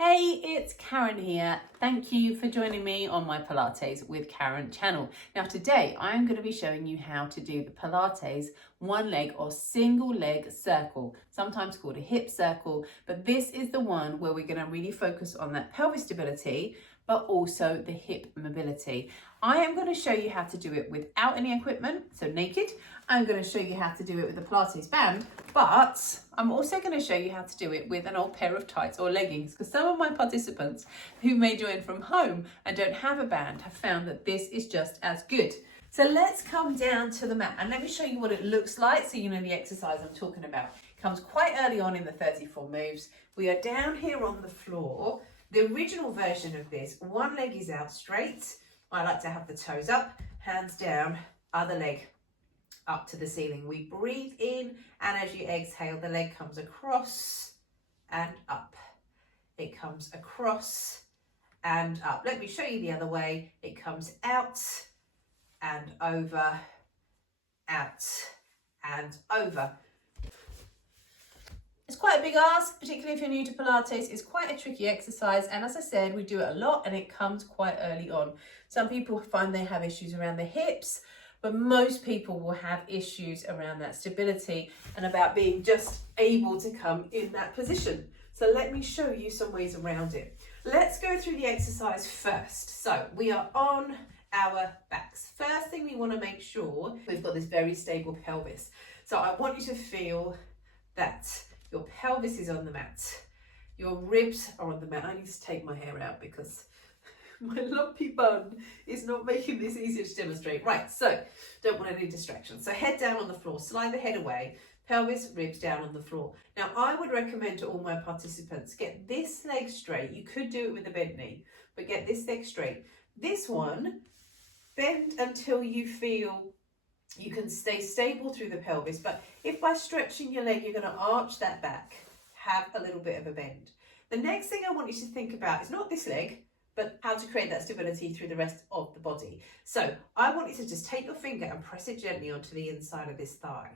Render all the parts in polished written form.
Hey, it's Karen here. Thank you for joining me on my Pilates with Karen channel. Now today I'm going to be showing you how to do the Pilates one leg or single leg circle, sometimes called a hip circle, but this is the one where we're going to really focus on that pelvic stability, but also the hip mobility. I am going to show you how to do it without any equipment, so naked. I'm going to show you how to do it with a Pilates band, but I'm also going to show you how to do it with an old pair of tights or leggings, because some of my participants who may join from home and don't have a band have found that this is just as good. So let's come down to the mat and let me show you what it looks like so you know the exercise I'm talking about. It comes quite early on in the 34 moves. We are down here on the floor. The original version of this, one leg is out straight. I like to have the toes up, hands down, other leg up to the ceiling. We breathe in, and as you exhale, the leg comes across and up. It comes across and up. Let me show you the other way. It comes out and over, out and over. It's quite a big ask, particularly if you're new to Pilates. It's quite a tricky exercise, and as I said, we do it a lot and it comes quite early on. Some people find they have issues around the hips, but most people will have issues around that stability and about being just able to come in that position. So let me show you some ways around it. Let's go through the exercise first. So we are on our backs. First thing we want to make sure we've got this very stable pelvis. So I want you to feel that your pelvis is on the mat. Your ribs are on the mat. I need to take my hair out because my lumpy bun is not making this easier to demonstrate. Right, so don't want any distractions. So head down on the floor, slide the head away, pelvis, ribs down on the floor. Now I would recommend to all my participants, get this leg straight. You could do it with a bent knee, but get this leg straight. This one, bend until you feel you can stay stable through the pelvis, but if by stretching your leg, you're going to arch that back, have a little bit of a bend. The next thing I want you to think about is not this leg, but how to create that stability through the rest of the body. So I want you to just take your finger and press it gently onto the inside of this thigh.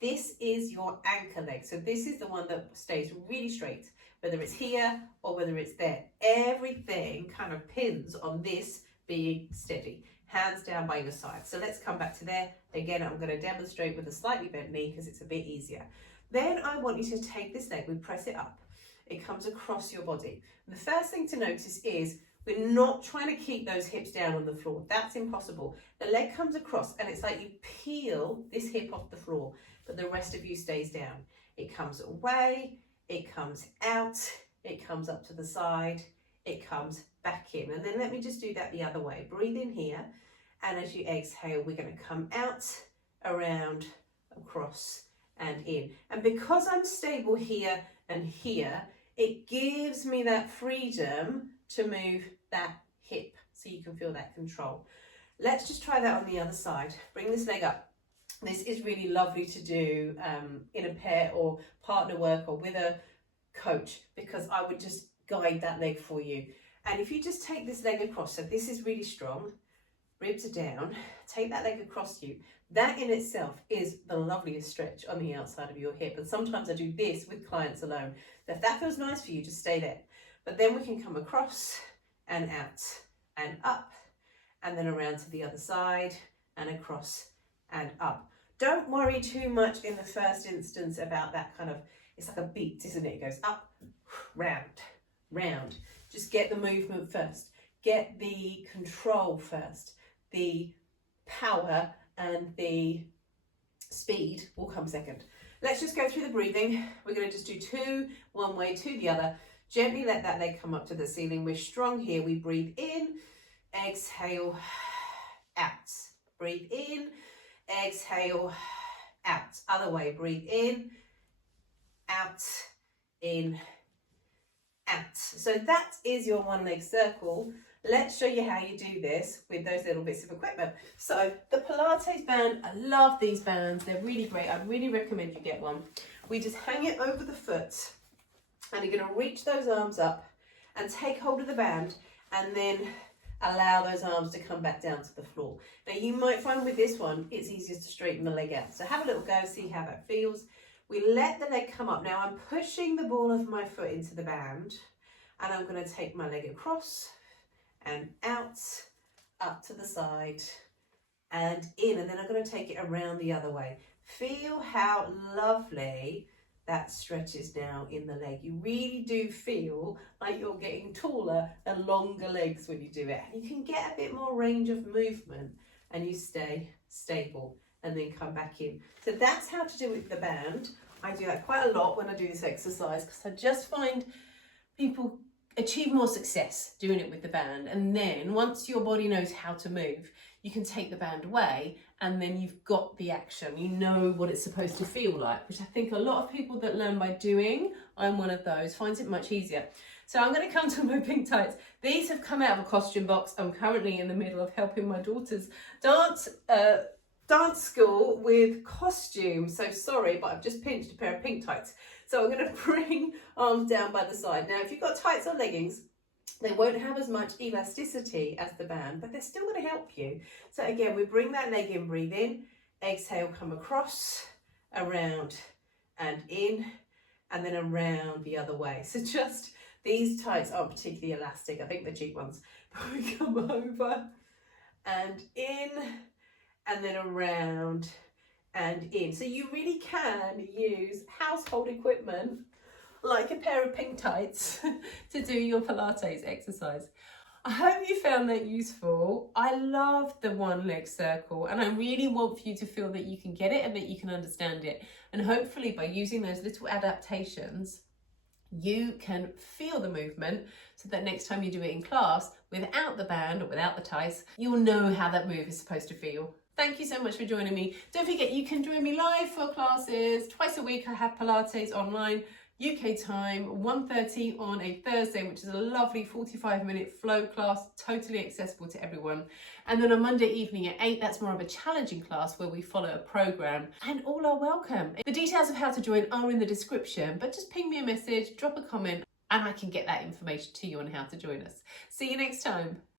This is your anchor leg. So this is the one that stays really straight, whether it's here or whether it's there. Everything kind of pins on this being steady. Hands down by your side. So let's come back to there. Again, I'm going to demonstrate with a slightly bent knee because it's a bit easier. Then I want you to take this leg, we press it up. It comes across your body. And the first thing to notice is we're not trying to keep those hips down on the floor. That's impossible. The leg comes across and it's like you peel this hip off the floor, but the rest of you stays down. It comes away, it comes out, it comes up to the side, it comes back in. And then let me just do that the other way. Breathe in here, and as you exhale, we're going to come out, around, across and in. And because I'm stable here and here, it gives me that freedom to move that hip so you can feel that control. Let's just try that on the other side. Bring this leg up. This is really lovely to do in a pair or partner work or with a coach, because I would just guide that leg for you. And if you just take this leg across, so this is really strong, ribs are down, take that leg across you. That in itself is the loveliest stretch on the outside of your hip. And sometimes I do this with clients alone. So if that feels nice for you, just stay there. But then we can come across and out and up, and then around to the other side and across and up. Don't worry too much in the first instance about that kind of, it's like a beat, isn't it? It goes up, round, round. Just get the movement first. Get the control first. The power and the speed will come second. Let's just go through the breathing. We're going to just do two, one way to the other. Gently let that leg come up to the ceiling. We're strong here. We breathe in, exhale, out. Breathe in, exhale, out. Other way, breathe in, out, in, out. So that is your one leg circle. Let's show you how you do this with those little bits of equipment. So the Pilates band, I love these bands. They're really great. I really recommend you get one. We just hang it over the foot, and you're going to reach those arms up and take hold of the band, and then allow those arms to come back down to the floor. Now you might find with this one, it's easiest to straighten the leg out. So have a little go, see how that feels. We let the leg come up. Now I'm pushing the ball of my foot into the band. and I'm going to take my leg across and out, up to the side and in, and then I'm going to take it around the other way. Feel how lovely that stretches now in the leg. You really do feel like you're getting taller and longer legs when you do it. And you can get a bit more range of movement and you stay stable and then come back in. So that's how to do it with the band. I do that quite a lot when I do this exercise because I just find people achieve more success doing it with the band. And then once your body knows how to move, you can take the band away and then you've got the action. You know what it's supposed to feel like, which I think a lot of people that learn by doing, I'm one of those, finds it much easier. So I'm going to come to my pink tights. These have come out of a costume box. I'm currently in the middle of helping my daughter's dance school with costumes. So sorry, but I've just pinched a pair of pink tights. So I'm going to bring arms down by the side. Now, if you've got tights or leggings, they won't have as much elasticity as the band, but they're still going to help you. So again, we bring that leg in, breathe in, exhale, come across, around and in, and then around the other way. So just, these tights aren't particularly elastic. I think the cheap ones. But we come over and in, and then around and in. So you really can use household equipment like a pair of pink tights to do your Pilates exercise. I hope you found that useful. I love the one leg circle and I really want for you to feel that you can get it and that you can understand it. And hopefully by using those little adaptations, you can feel the movement so that next time you do it in class without the band or without the tights, you'll know how that move is supposed to feel. Thank you so much for joining me. Don't forget, you can join me live for classes. Twice a week I have Pilates online, UK time, 1:30 on a Thursday, which is a lovely 45-minute flow class, totally accessible to everyone. And then on Monday evening at 8, that's more of a challenging class where we follow a program, and all are welcome. The details of how to join are in the description, but just ping me a message, drop a comment, and I can get that information to you on how to join us. See you next time.